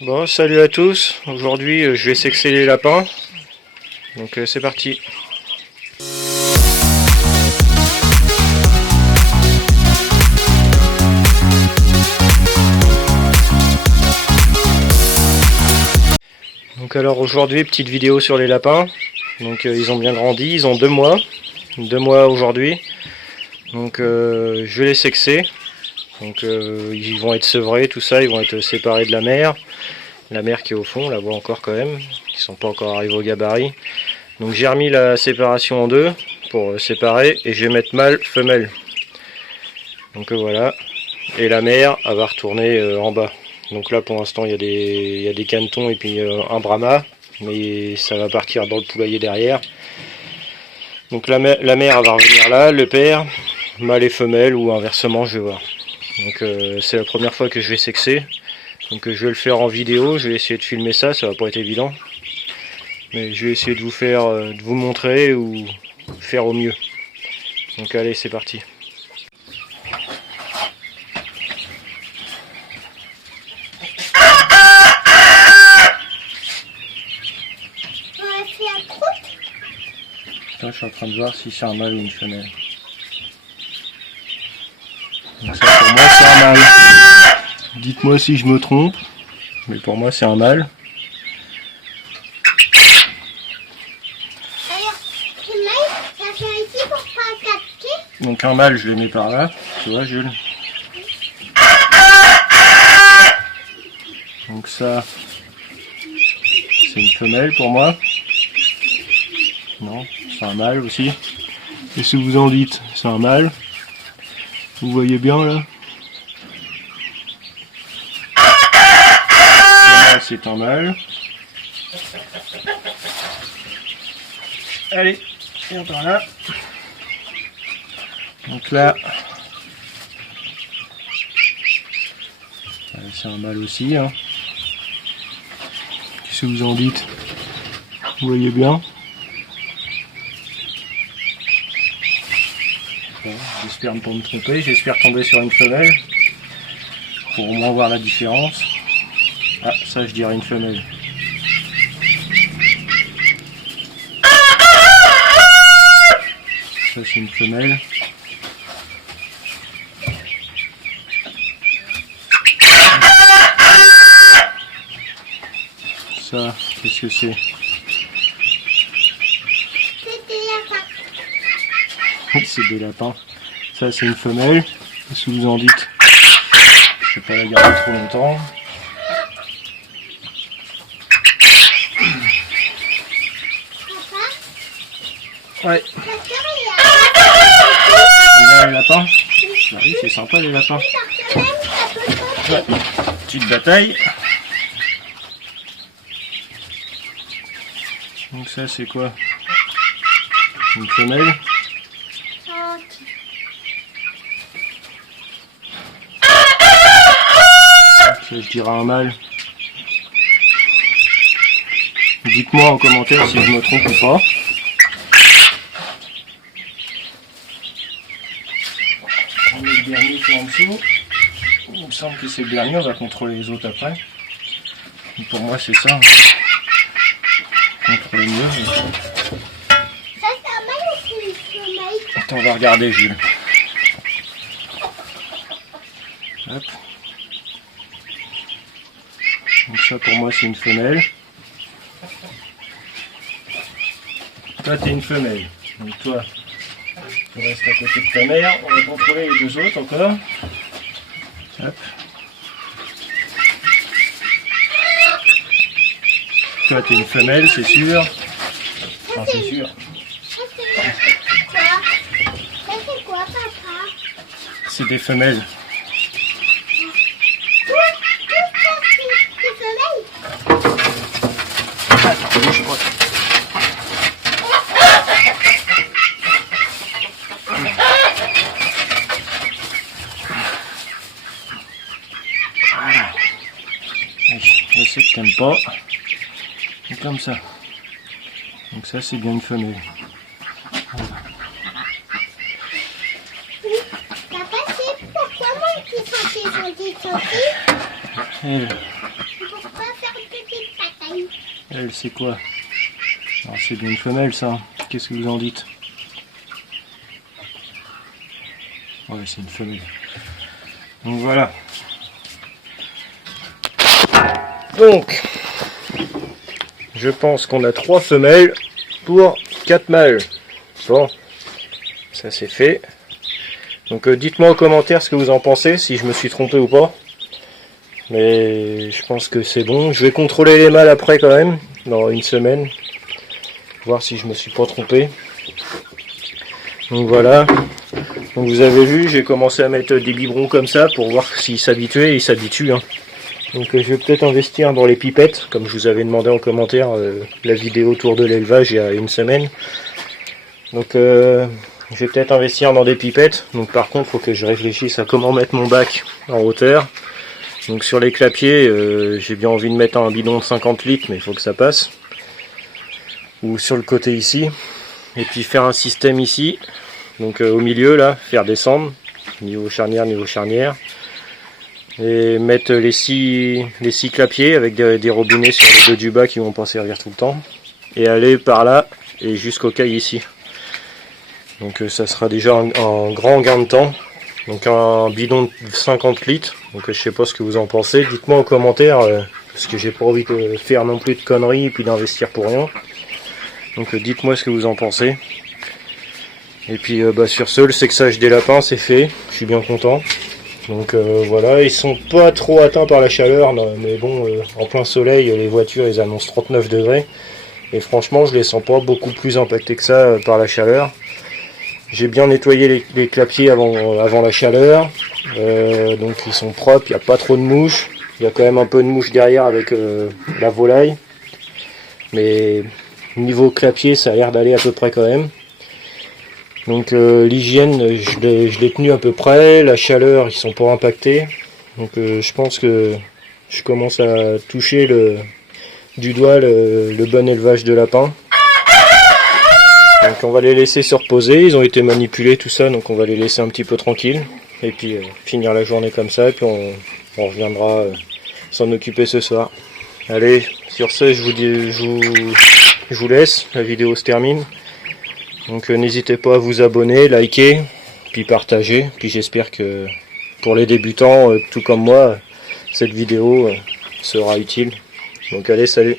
Bon, salut à tous. Aujourd'hui, je vais sexer les lapins. Donc, c'est parti. Donc, alors aujourd'hui, petite vidéo sur les lapins. Donc, ils ont bien grandi. Ils ont 2 mois. 2 mois aujourd'hui. Donc, je vais les sexer. Donc, ils vont être sevrés, tout ça. Ils vont être séparés de la mère. La mère qui est au fond, on la voit encore quand même. Ils sont pas encore arrivés au gabarit. Donc j'ai remis la séparation en 2 pour séparer et je vais mettre mâle, femelle. Donc voilà. Et la mère, elle va retourner en bas. Donc là pour l'instant il y a des canetons et puis un brahma. Mais ça va partir dans le poulailler derrière. Donc la mère elle va revenir là, le père, mâle et femelle ou inversement je vais voir. Donc c'est la première fois que je vais sexer. Donc je vais le faire en vidéo, je vais essayer de filmer ça, ça va pas être évident. Mais je vais essayer de vous faire, de vous montrer ou faire au mieux. Donc allez, c'est parti. Là, je suis en train de voir si c'est un mâle ou une femelle. Donc ça pour moi c'est un mâle. Dites-moi si je me trompe, mais pour moi c'est un mâle. Donc un mâle je le mets par là, tu vois Jules. Donc ça c'est une femelle pour moi. Non, c'est un mâle aussi. Et si vous en dites, c'est un mâle. Vous voyez bien là. Là c'est un mâle. Allez, viens par là. Donc là, c'est un mâle aussi. Hein. Qu'est-ce que vous en dites? Vous voyez bien? Bon, j'espère ne pas me tromper, j'espère tomber sur une femelle. Pour au moins voir la différence. Ah, ça je dirais une femelle. Ça c'est une femelle. Ça, qu'est-ce que c'est? C'est des lapins. Ça c'est une femelle. Qu'est-ce que vous en dites? Je vais pas la garder trop longtemps. Ouais. T'aimes bien les lapins? Bah oui, c'est sympa les lapins. Ouais. Petite bataille. Donc ça c'est quoi? Une femelle. Ça je dirais un mâle. Dites-moi en commentaire si je me trompe ou pas. On met le dernier qui est en dessous. Il me semble que c'est le dernier, on va contrôler les autres après. Et pour moi c'est ça. Contrôler mieux. Mais... Attends, on va regarder Jules. Hop. Donc ça pour moi c'est une femelle. Toi t'es une femelle. Donc toi tu restes à côté de ta mère. On va contrôler les 2 autres encore. Hop. Toi t'es une femelle, c'est sûr. Enfin, c'est sûr. C'est quoi, papa? C'est des femelles. Attends, je crois. Voilà. Je sais que t'aimes pas. C'est comme ça. Donc ça c'est bien une femelle. Voilà. Papa, c'est pourquoi moi qui sont des sorties? Et Pourquoi Elle, c'est quoi? Alors, c'est bien une femelle, ça. Qu'est-ce que vous en dites? Ouais, c'est une femelle. Donc voilà. Donc, je pense qu'on a 3 femelles pour 4 mâles. Bon, ça c'est fait. Donc dites-moi en commentaire ce que vous en pensez, si je me suis trompé ou pas. Mais je pense que c'est bon. Je vais contrôler les mâles après quand même, dans une semaine. Voir si je me suis pas trompé. Donc voilà. Donc vous avez vu, j'ai commencé à mettre des biberons comme ça pour voir s'ils s'habituaient, et ils s'habituent. Hein. Donc je vais peut-être investir dans les pipettes, comme je vous avais demandé en commentaire la vidéo autour de l'élevage il y a une semaine. Donc je vais peut-être investir dans des pipettes. Donc par contre, il faut que je réfléchisse à comment mettre mon bac en hauteur. Donc sur les clapiers, j'ai bien envie de mettre un bidon de 50 litres, mais il faut que ça passe. Ou sur le côté ici. Et puis faire un système ici. Donc au milieu là, faire descendre. Niveau charnière. Et mettre les six clapiers avec des robinets sur les deux du bas qui vont pas servir tout le temps. Et aller par là et jusqu'au caille ici. Donc ça sera déjà un grand gain de temps. Donc un bidon de 50 litres. Donc je sais pas ce que vous en pensez. Dites-moi en commentaire. Parce que j'ai pas envie de faire non plus de conneries et puis d'investir pour rien. Donc dites-moi ce que vous en pensez. Et puis sur ce, le sexage des lapins c'est fait. Je suis bien content. Donc voilà, ils sont pas trop atteints par la chaleur, mais bon, en plein soleil, les voitures ils annoncent 39 degrés. Et franchement, je les sens pas beaucoup plus impactés que ça par la chaleur. J'ai bien nettoyé les clapiers avant la chaleur. Donc ils sont propres, il n'y a pas trop de mouches. Il y a quand même un peu de mouches derrière avec la volaille. Mais niveau clapier, ça a l'air d'aller à peu près quand même. Donc l'hygiène, je l'ai tenu à peu près, la chaleur, ils sont pas impactés. Donc je pense que je commence à toucher du doigt le bon élevage de lapins. Donc on va les laisser se reposer, ils ont été manipulés tout ça, donc on va les laisser un petit peu tranquilles. Et puis finir la journée comme ça, et puis on reviendra s'en occuper ce soir. Allez, sur ce, je vous laisse, la vidéo se termine. Donc n'hésitez pas à vous abonner, liker, puis partager. Puis j'espère que pour les débutants, tout comme moi, cette vidéo sera utile. Donc allez, salut!